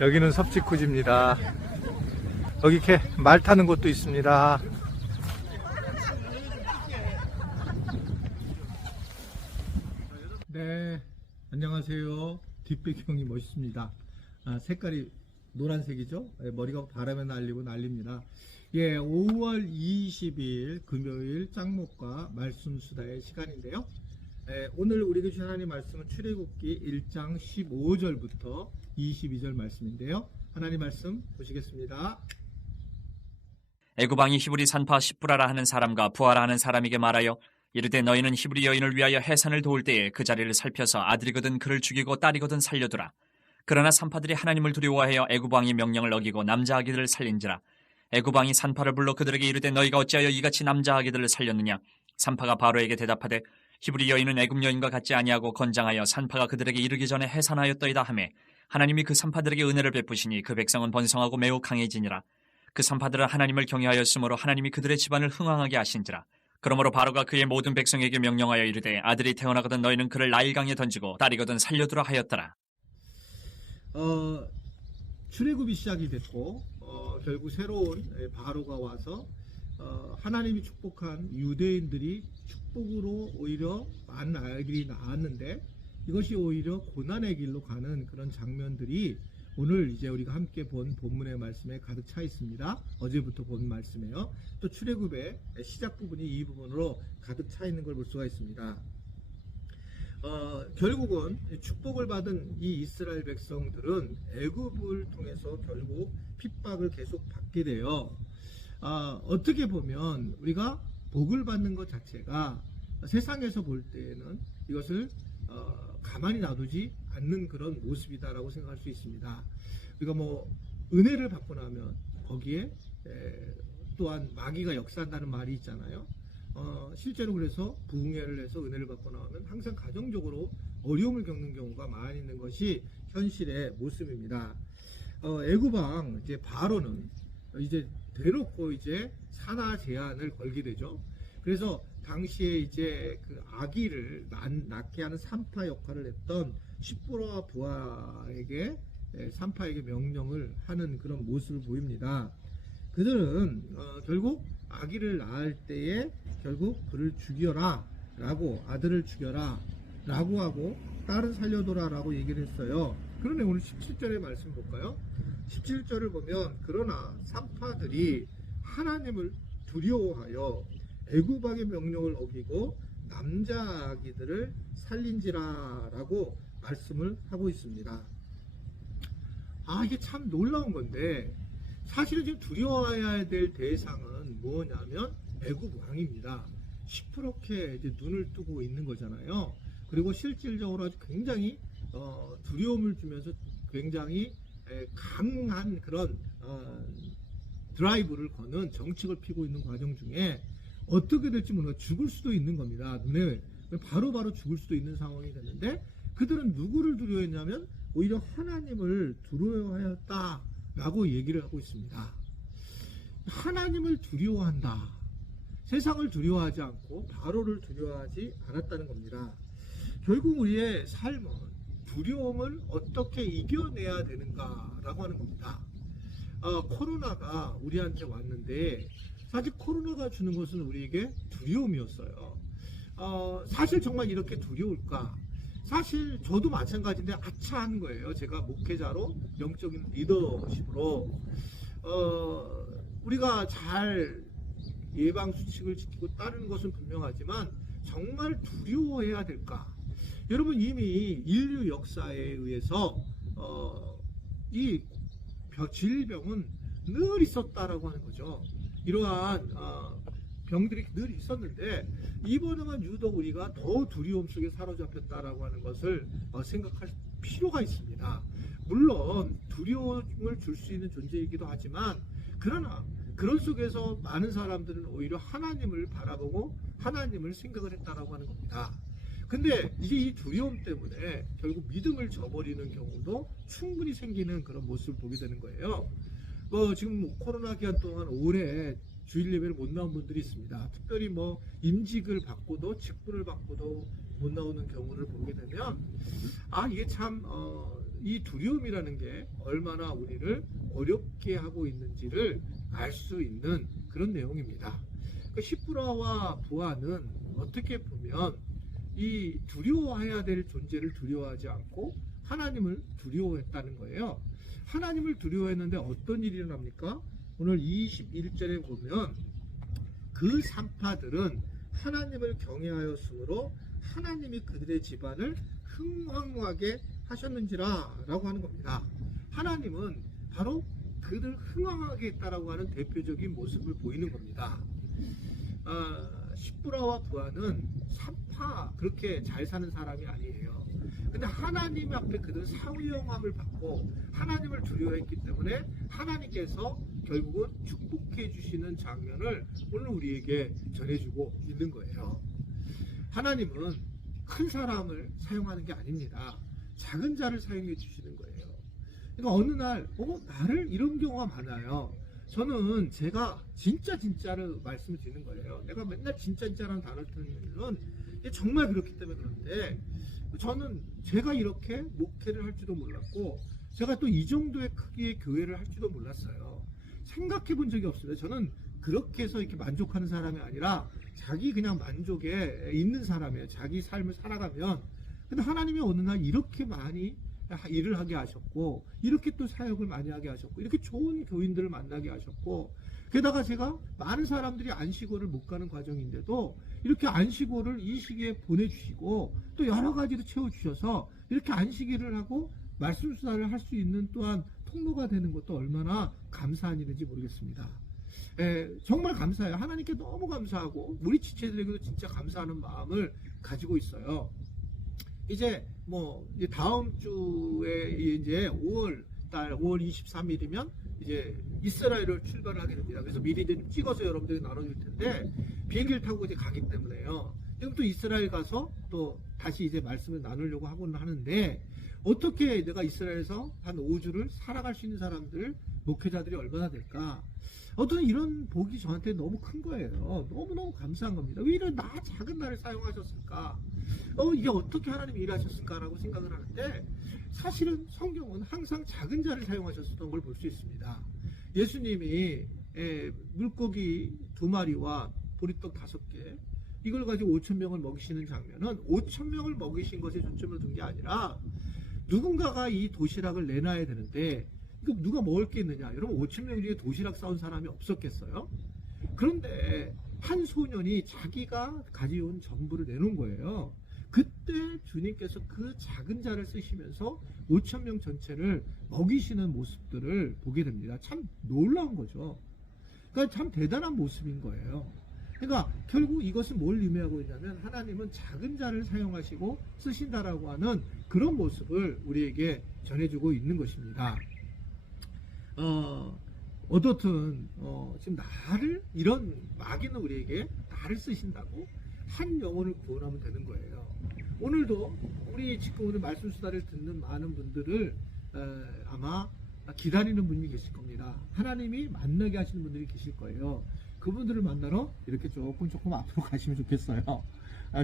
여기는 섭지쿠지입니다. 여기 이렇게 말 타는 곳도 있습니다. 네, 안녕하세요. 뒷배경이 멋있습니다. 색깔이 노란색이죠. 머리가 바람에 날리고 난립니다. 5월 20일 금요일 짱목과 말씀수다의 시간인데요. 오늘 우리에게 주신 하나님 말씀은 출애굽기 1장 15절부터 22절 말씀인데요. 하나님 말씀 보시겠습니다. 애굽 왕이 히브리 산파 십부라라 하는 사람과 부하라 하는 사람에게 말하여 이르되 너희는 히브리 여인을 위하여 해산을 도울 때에 그 자리를 살펴서 아들이거든 그를 죽이고 딸이거든 살려두라. 그러나 산파들이 하나님을 두려워하여 애굽 왕의 명령을 어기고 남자 아기들을 살린지라. 애굽 왕이 산파를 불러 그들에게 이르되 너희가 어찌하여 이같이 남자 아기들을 살렸느냐. 산파가 바로에게 대답하되 히브리 여인은 애굽 여인과 같지 아니하고 건장하여 산파가 그들에게 이르기 전에 해산하였더이다 하매 하나님이 그 산파들에게 은혜를 베푸시니 그 백성은 번성하고 매우 강해지니라. 그 산파들은 하나님을 경외하였으므로 하나님이 그들의 집안을 흥왕하게 하신지라. 그러므로 바로가 그의 모든 백성에게 명령하여 이르되 아들이 태어나거든 너희는 그를 나일강에 던지고 딸이거든 살려두라 하였더라. 출애굽이 시작이 됐고 결국 새로운 바로가 와서 하나님이 축복한 유대인들이 축복으로 오히려 많은 아이들이 낳았는데 이것이 오히려 고난의 길로 가는 그런 장면들이 오늘 이제 우리가 함께 본 본문의 말씀에 가득 차 있습니다. 어제부터 본 말씀이에요. 또 출애굽의 시작 부분이 이 부분으로 가득 차 있는 걸 볼 수가 있습니다. 결국은 축복을 받은 이 이스라엘 백성들은 애굽을 통해서 결국 핍박을 계속 받게 돼요. 어떻게 보면 우리가 복을 받는 것 자체가 세상에서 볼 때에는 이것을 가만히 놔두지 않는 그런 모습이다라고 생각할 수 있습니다. 우리가 은혜를 받고 나면 거기에 또한 마귀가 역사한다는 말이 있잖아요. 실제로 그래서 부흥회를 해서 은혜를 받고 나오면 항상 가정적으로 어려움을 겪는 경우가 많이 있는 것이 현실의 모습입니다. 애굽왕 이제 바로는 이제 대놓고 이제 산하 제한을 걸게 되죠. 그래서 당시에 이제 그 아기를 낳게 하는 산파 역할을 했던 십부라와 부하에게 산파에게 명령을 하는 그런 모습을 보입니다. 그들은 결국 아기를 낳을 때에 결국 그를 죽여라 라고, 아들을 죽여라 라고 하고 딸은 살려둬라 라고 얘기를 했어요. 그런데 오늘 17절의 말씀 볼까요? 17절을 보면 그러나 산파들이 하나님을 두려워하여 애굽 왕의 명령을 어기고 남자 아기들을 살린지라 라고 말씀을 하고 있습니다. 이게 참 놀라운 건데 사실은 지금 두려워해야 될 대상은 뭐냐면 애굽 왕입니다. 시퍼렇게 이제 눈을 뜨고 있는 거잖아요. 그리고 실질적으로 아주 굉장히 두려움을 주면서 굉장히 강한 그런 드라이브를 거는 정책을 피고 있는 과정 중에 어떻게 될지 모르고 죽을 수도 있는 겁니다. 눈에 바로 죽을 수도 있는 상황이 됐는데 그들은 누구를 두려워했냐면 오히려 하나님을 두려워하였다라고 얘기를 하고 있습니다. 하나님을 두려워한다. 세상을 두려워하지 않고 바로를 두려워하지 않았다는 겁니다. 결국 우리의 삶은 두려움을 어떻게 이겨내야 되는가라고 하는 겁니다. 코로나가 우리한테 왔는데 사실 코로나가 주는 것은 우리에게 두려움이었어요. 사실 정말 이렇게 두려울까? 사실 저도 마찬가지인데 아차한 거예요. 제가 목회자로 영적인 리더십으로 우리가 잘 예방수칙을 지키고 따르는 것은 분명하지만 정말 두려워해야 될까? 여러분 이미 인류 역사에 의해서 이 질병은 늘 있었다라고 하는 거죠. 이러한 병들이 늘 있었는데 이번에만 유독 우리가 더 두려움 속에 사로잡혔다라고 하는 것을 생각할 필요가 있습니다. 물론 두려움을 줄 수 있는 존재이기도 하지만 그러나 그런 속에서 많은 사람들은 오히려 하나님을 바라보고 하나님을 생각을 했다라고 하는 겁니다. 근데 이게 이 두려움 때문에 결국 믿음을 저버리는 경우도 충분히 생기는 그런 모습을 보게 되는 거예요. 지금 코로나 기간 동안 오래 주일 예배를 못 나온 분들이 있습니다. 특별히 임직을 받고도 직분을 받고도 못 나오는 경우를 보게 되면 이게 참 이 두려움이라는 게 얼마나 우리를 어렵게 하고 있는지를 알 수 있는 그런 내용입니다. 그 십부라와 부하는 어떻게 보면 이 두려워해야 될 존재를 두려워하지 않고 하나님을 두려워했다는 거예요. 하나님을 두려워했는데 어떤 일이 일어납니까? 오늘 21절에 보면 그 산파들은 하나님을 경외하였으므로 하나님이 그들의 집안을 흥왕하게 하셨는지라 라고 하는 겁니다. 하나님은 바로 그들 흥왕하게 했다라고 하는 대표적인 모습을 보이는 겁니다. 십부라와 부하는 산파 그렇게 잘 사는 사람이 아니에요. 근데 하나님 앞에 그들은 사위영함을 받고 하나님을 두려워했기 때문에 하나님께서 결국은 축복해 주시는 장면을 오늘 우리에게 전해주고 있는 거예요. 하나님은 큰 사람을 사용하는 게 아닙니다. 작은 자를 사용해 주시는 거예요. 그러니까 어느 날 나를 이런 경우가 많아요. 저는 제가 진짜를 말씀을 드리는 거예요. 내가 맨날 진짜라는 단어를 쓰는 게 정말 그렇기 때문에 그런데 저는 제가 이렇게 목회를 할지도 몰랐고 제가 또 이 정도의 크기의 교회를 할지도 몰랐어요. 생각해 본 적이 없어요. 저는 그렇게 해서 이렇게 만족하는 사람이 아니라 자기 그냥 만족에 있는 사람이에요. 자기 삶을 살아가면. 근데 하나님이 어느 날 이렇게 많이 일을 하게 하셨고 이렇게 또 사역을 많이 하게 하셨고 이렇게 좋은 교인들을 만나게 하셨고 게다가 제가 많은 사람들이 안식월을 못 가는 과정인데도 이렇게 안식월을 이 시기에 보내주시고 또 여러 가지로 채워주셔서 이렇게 안식일을 하고 말씀 수다를 할 수 있는 또한 통로가 되는 것도 얼마나 감사한 일인지 모르겠습니다. 정말 감사해요. 하나님께 너무 감사하고 우리 지체들에게도 진짜 감사하는 마음을 가지고 있어요. 이제 다음 주에 이제 5월 23일이면 이제 이스라엘을 출발을 하게 됩니다. 그래서 미리 이제 찍어서 여러분들이 나눠줄 텐데 비행기를 타고 이제 가기 때문에요. 지금 또 이스라엘 가서 또 다시 이제 말씀을 나누려고 하고는 하는데 어떻게 내가 이스라엘에서 한 5주를 살아갈 수 있는 사람들, 목회자들이 얼마나 될까? 어떤 이런 복이 저한테 너무 큰 거예요. 너무너무 감사한 겁니다. 왜 이런 작은 나를 사용하셨을까? 이게 어떻게 하나님이 일하셨을까라고 생각을 하는데 사실은 성경은 항상 작은 자를 사용하셨던 걸 볼 수 있습니다. 예수님이 물고기 2마리와 보리떡 5개 이걸 가지고 5,000명을 먹이시는 장면은 5,000명을 먹이신 것에 초점을 둔 게 아니라 누군가가 이 도시락을 내놔야 되는데 이거 누가 먹을 게 있느냐? 여러분 5,000명 중에 도시락 싸온 사람이 없었겠어요? 그런데 한 소년이 자기가 가져온 전부를 내놓은 거예요. 그때 주님께서 그 작은 자를 쓰시면서 5,000명 전체를 먹이시는 모습들을 보게 됩니다. 참 놀라운 거죠. 그러니까 참 대단한 모습인 거예요. 그러니까 결국 이것은 뭘 의미하고 있냐면 하나님은 작은 자를 사용하시고 쓰신다라고 하는 그런 모습을 우리에게 전해주고 있는 것입니다. 어떻든 지금 나를 이런 마귀는 우리에게 나를 쓰신다고 한 영혼을 구원하면 되는 거예요. 오늘도 우리 지금 오늘 말씀 수다를 듣는 많은 분들을 아마 기다리는 분이 계실 겁니다. 하나님이 만나게 하시는 분들이 계실 거예요. 그분들을 만나러 이렇게 조금 앞으로 가시면 좋겠어요.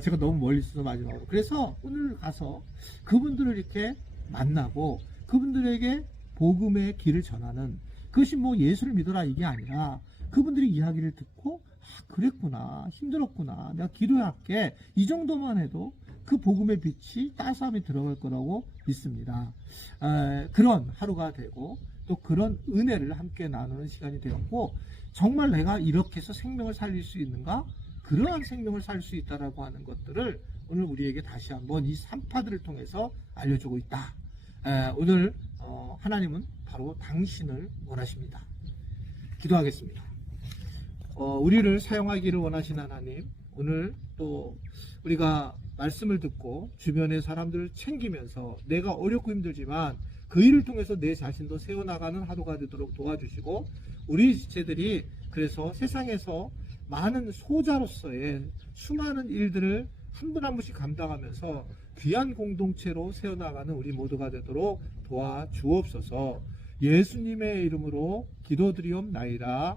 제가 너무 멀리 있어서 마지막으로. 그래서 오늘 가서 그분들을 이렇게 만나고 그분들에게 복음의 길을 전하는 그것이 예수를 믿어라 이게 아니라 그분들이 이야기를 듣고 그랬구나 힘들었구나 내가 기도할게 이 정도만 해도 그 복음의 빛이 따스함에 들어갈 거라고 믿습니다. 그런 하루가 되고 또 그런 은혜를 함께 나누는 시간이 되었고 정말 내가 이렇게 해서 생명을 살릴 수 있는가? 그러한 생명을 살 수 있다라고 하는 것들을 오늘 우리에게 다시 한번 이 산파들을 통해서 알려주고 있다. 오늘 하나님은 바로 당신을 원하십니다. 기도하겠습니다. 우리를 사용하기를 원하시는 하나님, 오늘 또 우리가 말씀을 듣고 주변의 사람들을 챙기면서 내가 어렵고 힘들지만 그 일을 통해서 내 자신도 세워나가는 하루가 되도록 도와주시고 우리 지체들이 그래서 세상에서 많은 소자로서의 수많은 일들을 한 분 한 분씩 감당하면서 귀한 공동체로 세워나가는 우리 모두가 되도록 도와주옵소서. 예수님의 이름으로 기도드리옵나이다.